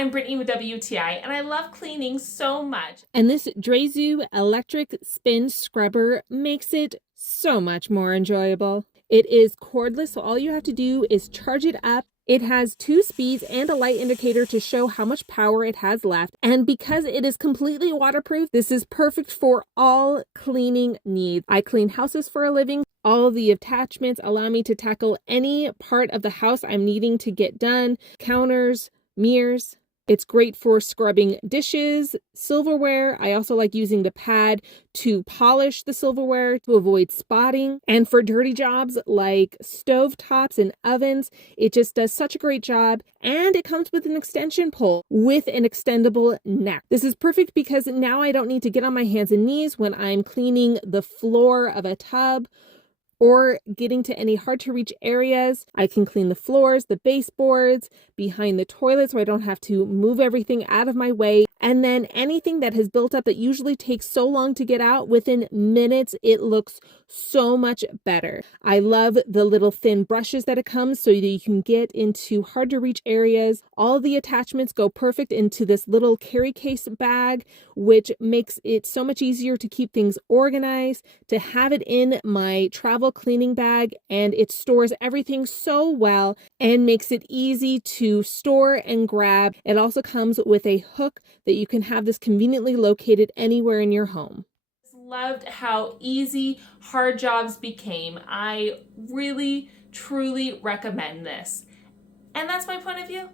I'm Brittany with WTI, and I love cleaning so much. And this dreazu electric spin scrubber makes it so much more enjoyable. It is cordless, so all you have to do is charge it up. It has 2 speeds and a light indicator to show how much power it has left. And because it is completely waterproof, this is perfect for all cleaning needs. I clean houses for a living. All of the attachments allow me to tackle any part of the house I'm needing to get done. Counters, mirrors. It's great for scrubbing dishes, silverware. I also like using the pad to polish the silverware to avoid spotting. And for dirty jobs like stove tops and ovens, it just does such a great job. And it comes with an extension pole with an extendable neck. This is perfect because now I don't need to get on my hands and knees when I'm cleaning the floor of a tub or getting to any hard to reach areas. I can clean the floors, the baseboards, behind the toilet so I don't have to move everything out of my way. And then anything that has built up that usually takes so long to get out, within minutes, it looks so much better. I love the little thin brushes that it comes so that you can get into hard to reach areas. All the attachments go perfect into this little carry case bag, which makes it so much easier to keep things organized, to have it in my travel cleaning bag, and it stores everything so well and makes it easy to store and grab. It also comes with a hook that you can have this conveniently located anywhere in your home. Loved how easy hard jobs became. I really, truly recommend this. And that's my point of view.